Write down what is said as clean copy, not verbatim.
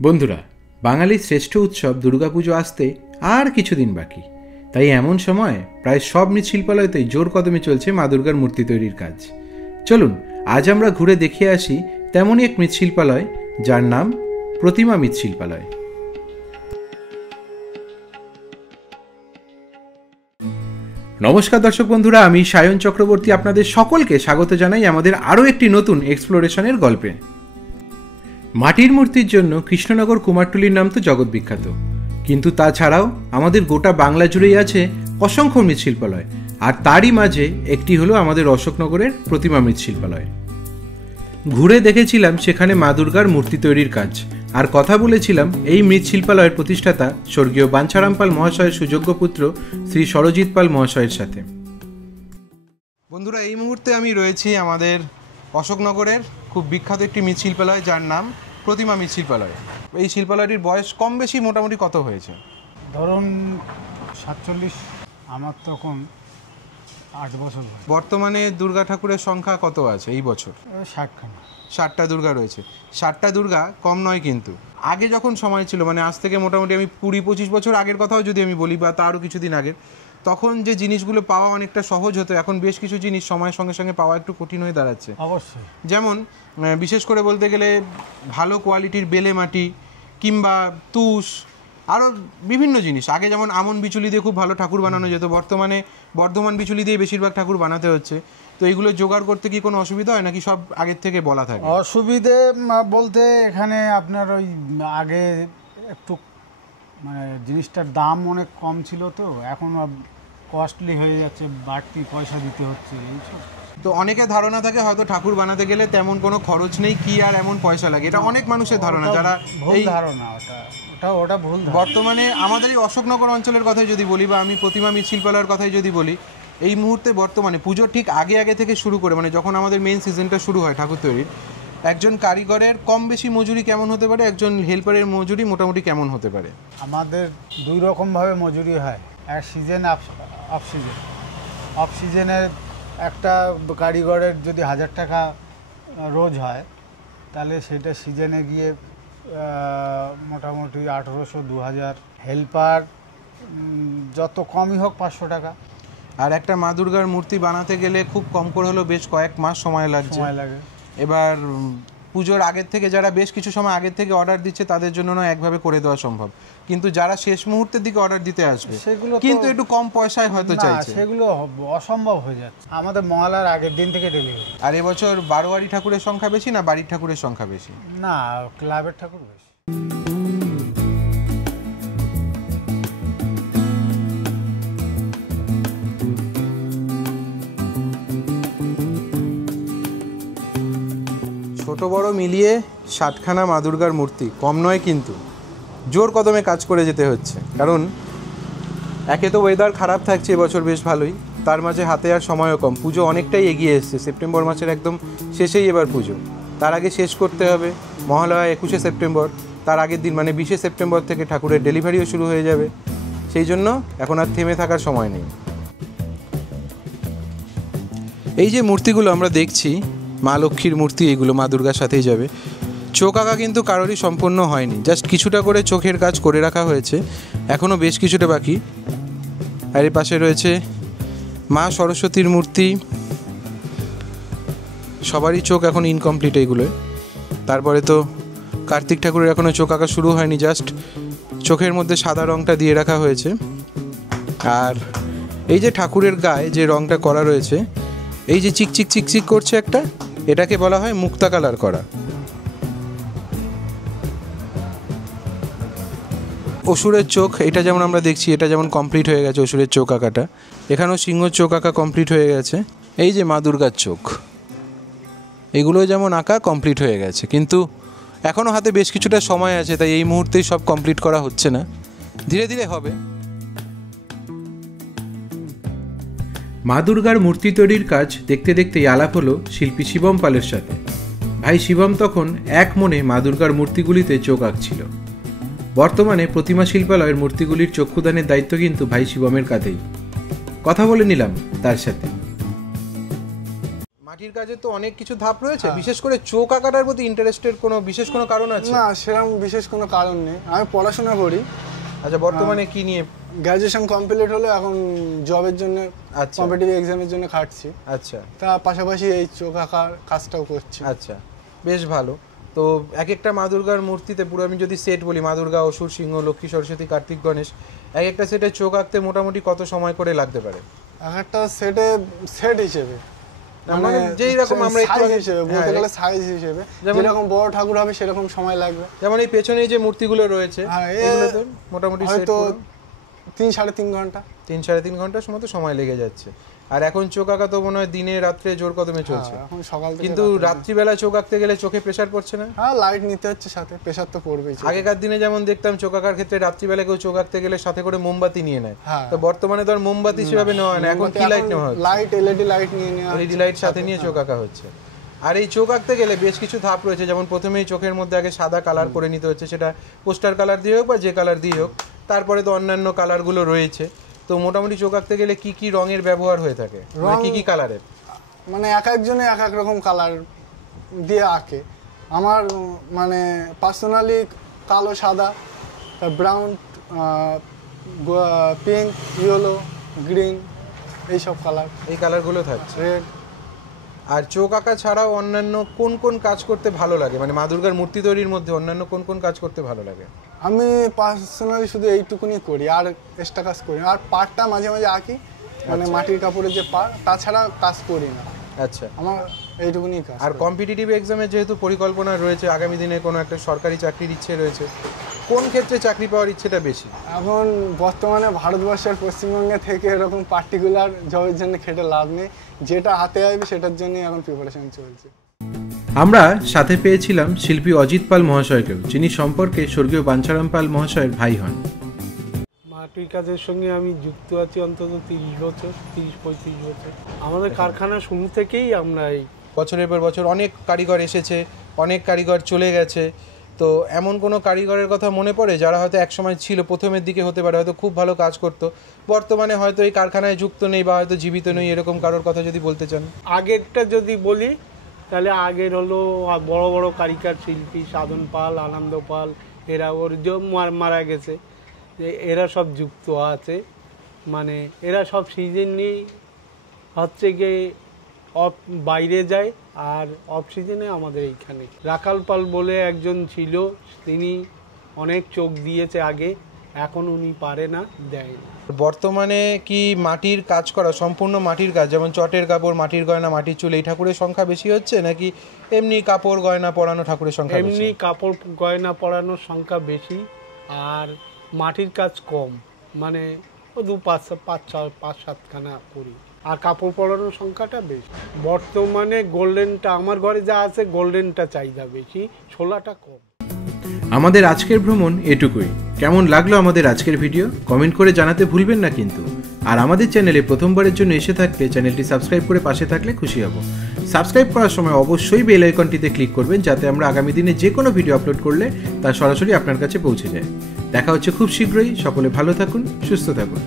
বন্ধুরা, বাঙালির শ্রেষ্ঠ উৎসব দুর্গাপুজো আসতে আর কিছুদিন বাকি। তাই এমন সময় প্রায় সব মৃৎশিল্পালয়তেই জোর কদমে চলছে মা দুর্গার মূর্তি তৈরির কাজ। চলুন আজ আমরা ঘুরে দেখে আসি তেমনই এক মৃৎশিল্পালয়, যার নাম প্রতিমা মৃৎশিল্পালয়। নমস্কার দর্শক বন্ধুরা, আমি সায়ন চক্রবর্তী আপনাদের সকলকে স্বাগত জানাই আমাদের আরও একটি নতুন এক্সপ্লোরেশনের গল্পে। মাটির মূর্তির জন্য কৃষ্ণনগর কুমারটুলির নাম তো জগৎ বিখ্যাত, কিন্তু তাছাড়াও আমাদের গোটা বাংলা জুড়েই আছে অসংখ্য মৃৎশিল্পালয়, আর তারই মাঝে একটি হলো আমাদের অশোকনগরের প্রতিমা মৃৎশিল্পালয়। ঘুরে দেখেছিলাম সেখানে মা দুর্গার মূর্তি তৈরির কাজ, আর কথা বলেছিলাম এই মৃৎশিল্পালয়ের প্রতিষ্ঠাতা স্বর্গীয় বাঞ্ছারাম পাল মহাশয়ের সুযোগ্য পুত্র শ্রী সরজিৎ পাল মহাশয়ের সাথে। বন্ধুরা, এই মুহূর্তে আমি রয়েছি আমাদের অশোকনগরের খুব বিখ্যাত একটি মৃৎশিল্পালয়, যার নাম প্রতিমা মৃৎশিল্পালয়। এই শিল্পালয়টির বয়স কম বেশি মোটামুটি কত হয়েছে? ধরুন 47, আমার তখন 8 বছর। বর্তমানে দুর্গা ঠাকুরের সংখ্যা কত আছে এই বছর? 60টা দুর্গা রয়েছে। 60টা দুর্গা কম নয়, কিন্তু আগে যখন সময় ছিল, মানে আজ থেকে মোটামুটি আমি 20-25 বছর আগের কথাও যদি আমি বলি, বা তারও কিছুদিন আগের, তখন যে জিনিসগুলো পাওয়া অনেকটা সহজ হতো, এখন বেশ কিছু জিনিস সময়ের সঙ্গে সঙ্গে পাওয়া একটু কঠিন হয়ে দাঁড়াচ্ছে। অবশ্যই। যেমন বিশেষ করে বলতে গেলে ভালো কোয়ালিটির বেলে মাটি কিংবা তুষ, আরও বিভিন্ন জিনিস। আগে যেমন আমন বিচুলি দিয়ে খুব ভালো ঠাকুর বানানো যেত, বর্তমানে বর্ধমান বিচুলি দিয়ে বেশিরভাগ ঠাকুর বানাতে হচ্ছে। তো এইগুলো জোগাড় করতে কি কোনো অসুবিধা হয় নাকি সব আগের থেকে বলা থাকে? অসুবিধে বলতে এখানে আপনার ওই আগে একটু মানে জিনিসটার দাম অনেক কম ছিল, তো এখন কস্টলি হয়ে যাচ্ছে, বাড়তি পয়সা দিতে হচ্ছে এইসব। তো অনেকের ধারণা থাকে হয়তো ঠাকুর বানাতে গেলে তেমন কোনো খরচ নেই, কি আর এমন পয়সা লাগে, এটা অনেক মানুষের ধারণা, যারা এই ধারণা ওটা ভুল। বর্তমানে আমাদের এই অশোকনগর অঞ্চলের কথাই যদি বলি, বা আমি প্রতিমা মৃৎশিল্পালয়ের কথাই যদি বলি, এই মুহূর্তে বর্তমানে পুজোর ঠিক আগে থেকে শুরু করে, মানে যখন আমাদের মেইন সিজনটা শুরু হয় ঠাকুর তৈরির, একজন কারিগরের কম বেশি মজুরি কেমন হতে পারে, একজন হেল্পারের মজুরি মোটামুটি কেমন হতে পারে? আমাদের দুই রকমভাবে মজুরি হয়, এক সিজন, অফ সিজন। অফ সিজনের একটা কারিগরের যদি 1000 টাকা রোজ হয়, তাহলে সেটা সিজনে গিয়ে মোটামুটি 1800-2000। হেল্পার যত কমই হোক 500 টাকা। আর একটা মা দুর্গার মূর্তি বানাতে গেলে খুব কম করে হলেও বেশ কয়েক মাস সময় লাগে। এবার পুজোর আগের থেকে যারা বেশ কিছু সময় আগের থেকে অর্ডার দিচ্ছে, তাদের জন্য না একভাবে করে দেওয়া সম্ভব, কিন্তু যারা শেষ মুহূর্তের দিকে অর্ডার দিতে আসবে সেগুলো কিন্তু একটু কম পয়সায় হয়তো চাইছে, সেগুলো অসম্ভব হয়ে যাচ্ছে। আমাদের মহালয়ার আগের দিন থেকে ডেলিভারি। আর এবছর বারোয়ারি ঠাকুরের সংখ্যা বেশি না বাড়ির ঠাকুরের সংখ্যা বেশি? না, ক্লাবের ঠাকুর বেশি। ছোট বড় মিলিয়ে 60খানা মা দুর্গার মূর্তি কম নয়, কিন্তু জোর কদমে কাজ করে যেতে হচ্ছে। কারণ একে তো ওয়েদার খারাপ থাকছে এবছর বেশ ভালোই, তার মাঝে হাতে আর সময়ও কম। পুজো অনেকটাই এগিয়ে এসছে, সেপ্টেম্বর মাসের একদম শেষেই এবার পুজো। তার আগে শেষ করতে হবে মহালয়া 21শে সেপ্টেম্বর, তার আগের দিন মানে 20শে সেপ্টেম্বর থেকে ঠাকুরের ডেলিভারিও শুরু হয়ে যাবে। সেই জন্য এখন আর থেমে থাকার সময় নেই। এই যে মূর্তিগুলো আমরা দেখছি, মা লক্ষ্মীর মূর্তি, এইগুলো মা দুর্গার সাথেই যাবে। চোখ আঁকা কিন্তু কারোরই সম্পূর্ণ হয়নি, জাস্ট কিছুটা করে চোখের কাজ করে রাখা হয়েছে, এখনও বেশ কিছুটা বাকি। আর এর পাশে রয়েছে মা সরস্বতীর মূর্তি, সবারই চোখ এখন ইনকমপ্লিট এইগুলোয়। তারপরে তো কার্তিক ঠাকুরের এখনও চোখ আঁকা শুরু হয়নি, জাস্ট চোখের মধ্যে সাদা রঙটা দিয়ে রাখা হয়েছে। আর এই যে ঠাকুরের গায়ে যে রঙটা করা রয়েছে, এই যে চিকচিক চিকচিক করছে একটা, এটাকে বলা হয় মুক্তা কালার করা। অসুরের চোখ, এটা যেমন আমরা দেখছি, এটা যেমন কমপ্লিট হয়ে গেছে অসুরের চোখ আঁকাটা, এখানেও সিংহর চোখ আঁকা কমপ্লিট হয়ে গেছে। এই যে মা দুর্গার চোখ, এগুলো যেমন আঁকা কমপ্লিট হয়ে গেছে, কিন্তু এখনও হাতে বেশ কিছুটা সময় আছে, তাই এই মুহূর্তেই সব কমপ্লিট করা হচ্ছে না, ধীরে ধীরে হবে। মা দুর্গার মূর্তি তৈরির কাজ দেখতে দেখতেই আলাপ হলো শিল্পী শিবম পালের সাথে। ভাই শিবম তখন এক মনে মা দুর্গার মূর্তিগুলিতে চোখ আঁকছিল। বর্তমানে প্রতিমা শিল্পালয়ের মূর্তিগুলির চক্ষুদানের দায়িত্ব কিন্তু ভাই শিবমের কাঁধেই। কথা বলে নিলাম তার সাথে। মাটির কাজে তো অনেক কিছু ধাপ রয়েছে, বিশেষ করে চোখ আঁকাটার প্রতি ইন্টারেস্টেড কোনো বিশেষ কোনো কারণ আছে? না, সেরকম বিশেষ কোনো কারণ নেই। আমি পড়াশোনা করি। আচ্ছা, বর্তমানে কি নিয়ে? গ্র্যাজুয়েশন কমপ্লিট হলো, এখন জবের জন্য, কম্পিটিটিভ এক্সামের জন্য খাটছি। আচ্ছা, তার পাশাপাশি এই চোখ আঁকার কাজটাও করছি। আচ্ছা, বেশ ভালো। তো এক একটা মা দুর্গার মূর্তিতে পুরো আমি যদি সেট বলি, মা দুর্গা, অসুর, সিংহ, লক্ষ্মী, সরস্বতী, কার্তিক, গণেশ, এক একটা সেটে চোখ আঁকতে মোটামুটি কত সময় করে লাগতে পারে? এক একটা সেট হিসেবে, মানে যেই রকম আমরা একটু হিসেবে বলতে গেলে সাইজ হিসেবে, যেরকম বড় ঠাকুর হবে সেরকম সময় লাগবে। যেমন এই পেছনে যে মূর্তিগুলো রয়েছে এগুলোতে মোটামুটি হয়তো 3-3.5 ঘন্টা, 3-3.5 ঘন্টার সময় লেগে যাচ্ছে। আর এখন চোখ আঁকা তো মনে হয় দিনে রাত্রে জোর কদমে চলছে। এখন সকাল থেকে, কিন্তু রাত্রিবেলা চোখ আঁকতে গেলে চোখে প্রেসার পড়ছে না? হ্যাঁ, লাইট নিতে হচ্ছে সাথে, প্রেসার তো পড়বেই। আগেকার দিনে যেমন দেখতাম চোখ আঁকার ক্ষেত্রে রাত্রিবেলা কেউ চোখ আঁকতে গেলে সাথে করে মোমবাতি নিয়ে নেয়, তো বর্তমানে তো আর মোমবাতি সেভাবে নেওয়া হয় না, এখন কি লাইট নেওয়া হচ্ছে? লাইট, এলইডি লাইট নিয়ে নেওয়া, এলইডি লাইট সাথে নিয়ে চোখ আঁকা হচ্ছে। আর এই চোখ আঁকতে গেলে বেশ কিছু ধাপ রয়েছে, যেমন প্রথমেই চোখের মধ্যে আগে সাদা কালার করে নিতে হচ্ছে, সেটা পোস্টার কালার দিয়ে হোক বা যে কালার দিয়ে হোক। তারপরে তো অন্যান্য কালারগুলো রয়েছে। তো মোটামুটি চোখ আঁকতে গেলে কি কি রঙের ব্যবহার হয়ে থাকে, কি কি কালারের? মানে এক একজনে এক এক রকম কালার দিয়ে আঁকে। আমার মানে পার্সোনালি কালো, সাদা, ব্রাউন, পিঙ্ক, ইয়েলো, গ্রিন, এইসব কালার, এই কালারগুলো থাকছে। রেড। আর চোখ আঁকা ছাড়াও অন্যান্য কোন কোন কাজ করতে ভালো লাগে, মানে মা দুর্গার মূর্তি তৈরির মধ্যে অন্যান্য কোন কোন কাজ করতে ভালো লাগে? আমি পার্সোনালি শুধু এইটুকুনি করি, আর এক্সট্রা কাজ করি। আর পাড়টা মাঝে মাঝে আঁকি, মানে মাটির কাপড়ের যে পাড়, তাছাড়া কাজ করি না। আচ্ছা, আমার এইটুকুনি কাজ। আর কম্পিটিটিভ এক্সামের যেহেতু পরিকল্পনা রয়েছে, আগামী দিনে কোনো একটা সরকারি চাকরির ইচ্ছে রয়েছে, কোন ক্ষেত্রে চাকরি পাওয়ার ইচ্ছেটা বেশি? এখন বর্তমানে ভারতবর্ষের পশ্চিমবঙ্গে থেকে এরকম পার্টিকুলার জবের জন্য খেটে লাভ নেই, যেটা হাতে আসবে সেটার জন্যই এখন প্রিপারেশন চলছে। আমরা সাথে পেয়েছিলাম শিল্পী অজিত পাল মহাশয়কেও, যিনি সম্পর্কে স্বর্গীয় বাঞ্ছারাম পাল মহাশয়ের ভাই হন। মাটির কাজের সঙ্গে আমি যুক্ত আছি অন্তত 30 বছর, 30-35 বছর। আমাদের কারখানা শুরু থেকেই আমরা এই বছরের পর বছর অনেক কারিগর এসেছে, অনেক কারিগর চলে গেছে। তো এমন কোনো কারিগরের কথা মনে পড়ে যারা হয়তো একসময় ছিল, প্রথমের দিকে হতে পারে হয়তো খুব ভালো কাজ করতো, বর্তমানে হয়তো এই কারখানায় যুক্ত নেই বা হয়তো জীবিত নেই, এরকম কারোর কথা যদি বলতে চান? আগেরটা যদি বলি তাহলে আগের হলো বড় বড় কারিগর শিল্পী সাধন পাল, আনন্দ পাল, এরা ওর যে মারা গেছে, এরা সব যুক্ত আছে। মানে এরা সব সিজনই হচ্ছে গিয়ে বাইরে যায়, আর অফ সিজনে আমাদের এইখানে রাখাল পাল বলে একজন ছিল, তিনি অনেক চোখ দিয়েছে আগে, এখন উনি পারে না, দেয় না। বর্তমানে কি মাটির কাজ করা, সম্পূর্ণ মাটির কাজ, যেমন চটের কাপড়, মাটির গয়না, মাটির চুল, এই ঠাকুরের সংখ্যা বেশি হচ্ছে, নাকি এমনি কাপড় গয়না পরানো ঠাকুরের সংখ্যা? এমনি কাপড় গয়না পরানোর সংখ্যা বেশি, আর মাটির কাজ কম, মানে 5-7খানা করি, আর কাপড় পরানোর সংখ্যাটা বেশি। বর্তমানে গোল্ডেনটা আমার ঘরে যা আছে, গোল্ডেনটা চাহিদা বেশি, ছোলাটা কম। আমাদের আজকের ভ্রমণ এটুকুই। কেমন লাগলো আমাদের আজকের ভিডিও কমেন্ট করে জানাতে ভুলবেন না কিন্তু। আর আমাদের চ্যানেলে প্রথমবারের জন্য এসে থাকলে চ্যানেলটি সাবস্ক্রাইব করে পাশে থাকলে খুশি হব। সাবস্ক্রাইব করার সময় অবশ্যই বেল আইকনটিতে ক্লিক করবেন, যাতে আমরা আগামী দিনে যে কোনো ভিডিও আপলোড করলে তা সরাসরি আপনার কাছে পৌঁছে যায়। দেখা হচ্ছে খুব শীঘ্রই। সকলে ভালো থাকুন, সুস্থ থাকুন।